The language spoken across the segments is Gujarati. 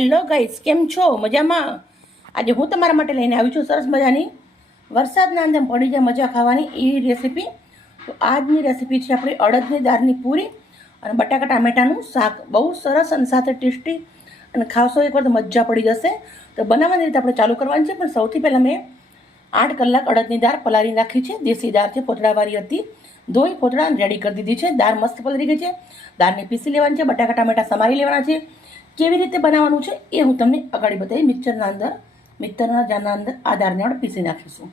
હેલો ગાઈસ, કેમ છો? મજામાં? આજે હું તમારા માટે લઈને આવી છું સરસ મજાની વરસાદના અંદર પડી જાય મજા ખાવાની એવી રેસીપી. તો આજની રેસીપી છે આપણી અડદની દાળની પૂરી અને બટાકા ટામેટાનું શાક. બહુ સરસ અને સાથે ટેસ્ટી અને ખાવશો એકવાર તો મજા પડી જશે. તો બનાવવાની રીતે આપણે ચાલુ કરવાની છે, પણ સૌથી પહેલાં મેં આઠ કલાક અડદની દાળ પલાળી નાખી છે. દેશી દાળ છે, પોતળાવાળી હતી. ધોઈ પોતળા રેડી કરી દીધી છે. દાળ મસ્ત પલરી ગઈ છે. દાળને પીસી લેવાની છે. બટાકા, ટામેટા સમારી લેવાના છે. કેવી રીતે બનાવવાનું છે એ હું તમને આગળ બતાવી મિક્સરના અંદર, મિક્સરના જારના અંદર આ દાળને આપણે પીસી નાખીશું.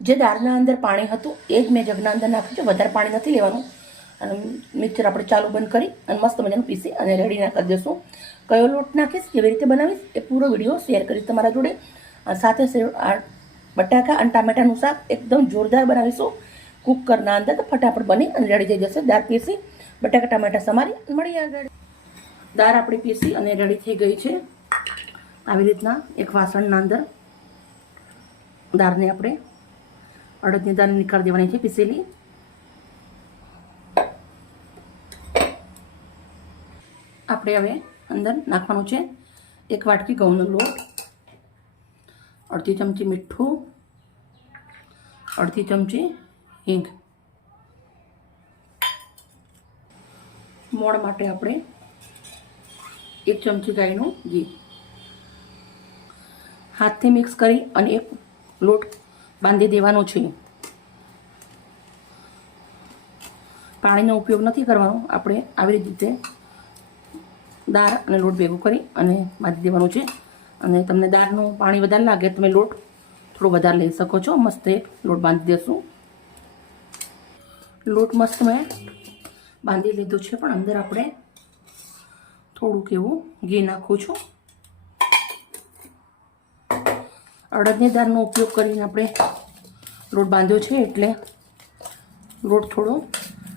જે દાળના અંદર પાણી હતું એ જ મેં જગના અંદર નાખ્યું છે. વધારે પાણી નથી લેવાનું. અને મિક્સર આપણે ચાલુ બંધ કરી અને મસ્ત મજાનું પીસી અને રેડી નાખી દઈશું. કયો લોટ નાખીશ, કેવી રીતે બનાવીશ એ પૂરો વીડિયો શેર કરીશ તમારા જોડે. સાથે બટાકા અને ટામેટાનું શાક એકદમ જોરદાર બનાવીશું. કુકરના અંદર તો ફટાફટ બની અને રેડી થઈ જશે. દાળ પીસી બટાકા, ટામેટા સમારી મળી આગળ. દાળ આપણી પીસી અને રેડી થઈ ગઈ છે. આવી રીતના એક વાસણના અંદર દાળને આપણે અડદની દાળ નીકાળી દેવાની છે પીસેલી. આપણે હવે અંદર નાખવાનું છે એક વાટકી ઘઉંનો લોટ, અડધી ચમચી મીઠું, અડધી ચમચી હિંગ મોણ માટે આપણે એક ચમચી ગાયનું ઘી. હાથથી મિક્સ કરી અને એક લોટ બાંધી દેવાનો છે. પાણીનો ઉપયોગ નથી કરવાનો. આપણે આવી રીતે દાળ અને લોટ ભેગું કરી અને બાંધી દેવાનું છે. અને તમને દાળનું પાણી વધારે લાગે તમે લોટ થોડો વધારે લઈ શકો છો. મસ્ત એક લોટ બાંધી દેશું. લોટ મસ્ત મેં બાંધી લીધો છે, પણ અંદર આપણે થોડુંક એવું ઘી નાખું છું. અડદની દાળનો ઉપયોગ કરીને આપણે લોટ બાંધ્યો છે, એટલે લોટ થોડો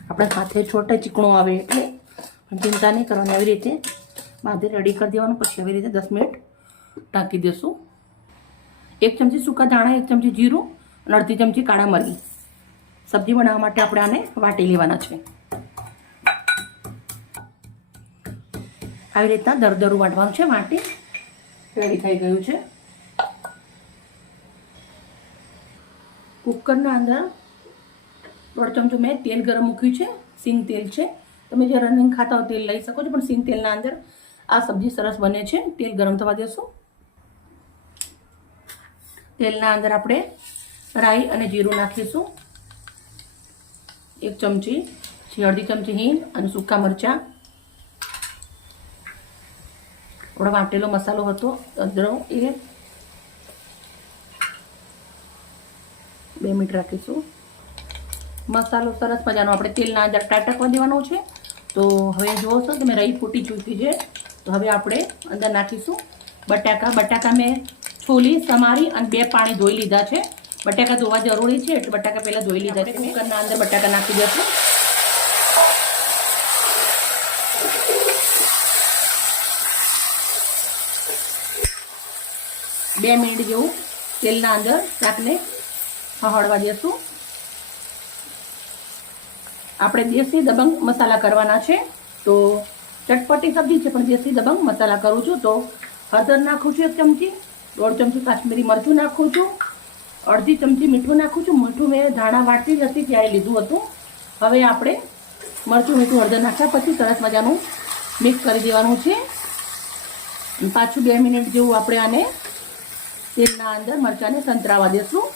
આપણે હાથે છોટે ચીકણો આવે, એટલે ચિંતા નહીં કરવાની. આવી રીતે બાંધી રેડી કરી દેવાનું, પછી આવી રીતે દસ મિનિટ ઢાંકી દેશું. એક ચમચી સૂકા દાણા એક ચમચી જીરું અને અડધી ચમચી કાળા મરી. સબ્જી બનાવવા માટે આપણે આને વાટી લેવાના છે. આવી રીતના દરદરું વાટવાનું છે, વાટી રેડી થઈ ગયું છે. કુકરના અંદર દોઢ ચમચો મેં તેલ ગરમ મૂક્યું છે, સિંગ તેલ છે. તમે જે રનિંગ ખાતા હો તેલ લઈ શકો છો, પણ સિંગ તેલના અંદર આ સબ્જી સરસ બને છે. તેલ ગરમ થવા દેશું. તેલના અંદર આપણે રાઈ અને જીરું નાખીશું. એક ચમચી પછી અડધી ચમચી હિંગ અને સૂકા મરચાં થોડો વાટેલો મસાલો હતો અદરો એ બે મિનિટ રાખીશું. મસાલો સરસ મજાનો, આપણે તેલના અંદર ટાટકવા દેવાનો છે. તો હવે જુઓ છો કે મેં રહી ફૂટી ચૂકી છે. તો હવે આપણે અંદર નાખીશું બટાકા. બટાકા મેં છોલી, સમારી અને બે પાણી ધોઈ લીધા છે. બટાકા ધોવા જરૂરી છે, એટલે બટાકા પહેલાં ધોઈ લીધા છે. કુકરના અંદર બટાકા નાખી દઈશું બે મિનિટ જેવું તેલના અંદર શાકને હળવા દેશું. આપણે દેશી દબંગ મસાલા કરવાના છે, તો ચટપટી સબ્જી છે, પણ દેશી દબંગ મસાલા કરું છું, તો હળદર નાખું છું એક ચમચી, દોઢ ચમચી કાશ્મીરી મરચું નાખું છું. અડધી ચમચી મીઠું નાખું છું. મીઠું મેં ધાણા વાટતી જ હતી ત્યારે લીધું હતું. હવે આપણે મરચું મીઠું હળદર નાખ્યા પછી સરસ મજાનું મિક્સ કરી દેવાનું છે. પાછું બે મિનિટ જેવું આપણે આને તેલના અંદર મરચાંને સંતરાવા દેશું.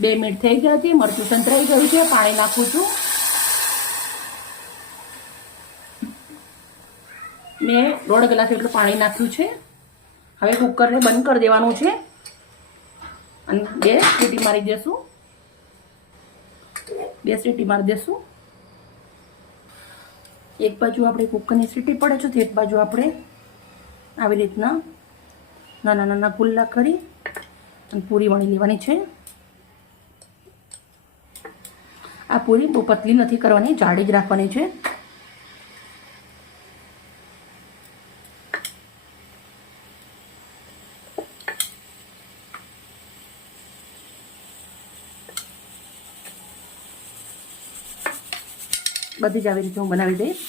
બે મિનિટ થઈ ગયા છે. મરચું સંતરાઈ ગયું છે. પાણી નાખું છું. મેં દોઢ ગ્લાસ એટલું પાણી નાખ્યું છે. હવે કુકરને બંધ કરી દેવાનું છે. અને બે સીટી મારી દેશું. બે સીટી મારી દેશું. એક બાજુ આપણે કુકરની સીટી પડે છે એક બાજુ આપણે આવી રીતના નાના નાના ગુલ્લા કરી અને પૂરી વણી લેવાની છે. આ પૂરી બહુ પતલી નથી કરવાની, જાડી જ રાખવાની છે. બધી જ આવી રીતે હું બનાવી દઈશ.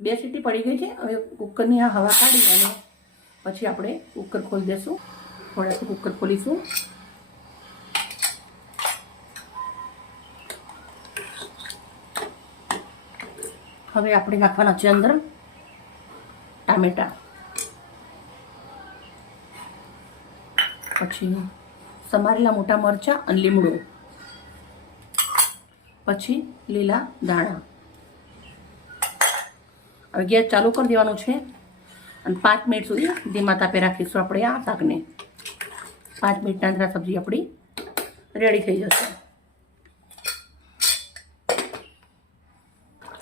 બે સીટી પડી ગઈ છે. હવે કુકરની આ હવા કાઢી અને પછી આપણે કુકર ખોલી દઈશું થોડાથી કુકર ખોલીશું. હવે આપણે નાખવાના છે અંદર ટામેટા. પછી સમારેલા મોટા મરચાં અને લીમડો. પછી લીલા દાણા હવે ગેસ ચાલુ કરી દેવાનું છે અને પાંચ મિનિટ સુધી ધીમા તાપે રાખીશું આપણે આ શાકને. પાંચ મિનિટના અંદર સબ્જી આપણી રેડી થઈ જશે.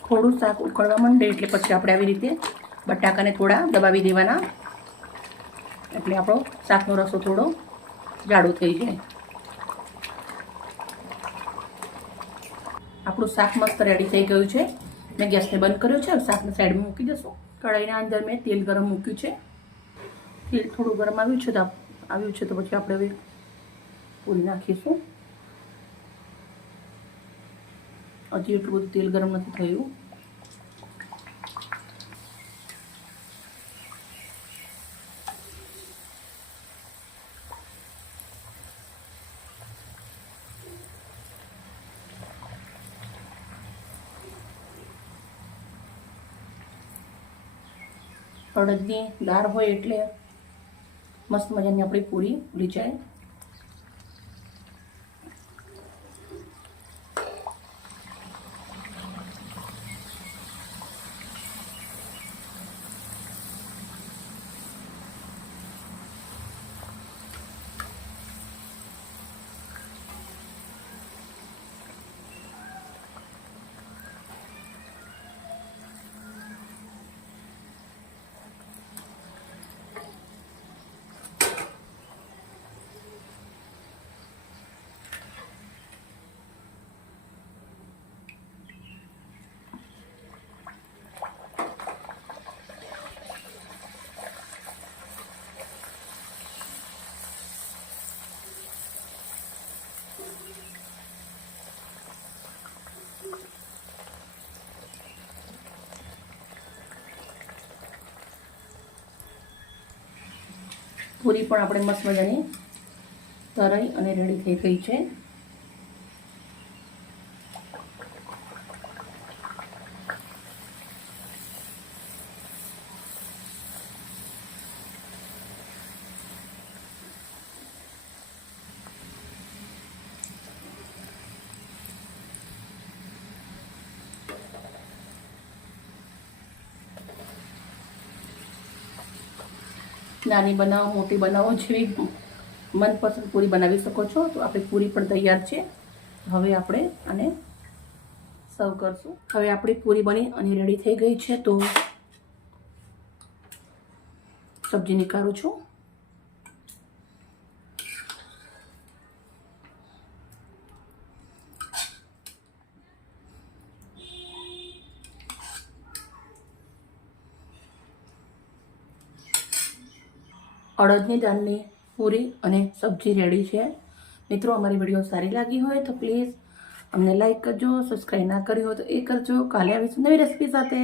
થોડું શાક ઉકળવા માંડે એટલે પછી આપણે આવી રીતે બટાકાને થોડા દબાવી દેવાના. એટલે આપણો શાકનો રસો થોડો જાડો થઈ જાય. આપણું શાક મસ્ત રેડી થઈ ગયું છે. મેં ગેસને બંધ કર્યો છે. શાકને સાઈડમાં મૂકી દઈશું કઢાઈના અંદર મેં તેલ ગરમ મૂક્યું છે. તેલ થોડું ગરમ આવ્યું છે તો આવ્યું છે તો પછી આપણે હવે પૂરી નાખીશું. હજી એટલું બધું તેલ ગરમ નથી થયું. અડદની દાળ હોય એટલે મસ્ત મજાની આપણી પૂરી ઉડી જાય પૂરી પણ આપણે મસ્ત મજાની તરાઈ અને રેડી થઈ ગઈ છે. નાની બનાવો, મોટી બનાવો, જેવી મનપસંદ પૂરી બનાવી શકો છો. તો આપણી પૂરી પણ તૈયાર છે. હવે આપણે આને સર્વ કરશું. હવે આપણી પૂરી બની અને રેડી થઈ ગઈ છે. તો સબ્જી નીકાળું છું. અડદની દાળની પૂરી અને સબ્જી રેડી છે. મિત્રો, અમારી વીડિયો સારી લાગી હોય તો પ્લીઝ અમને લાઈક કરજો સબસ્ક્રાઈબ ના કરી હોય તો એ કરજો. કાલે આવીશું નવી રેસીપી સાથે.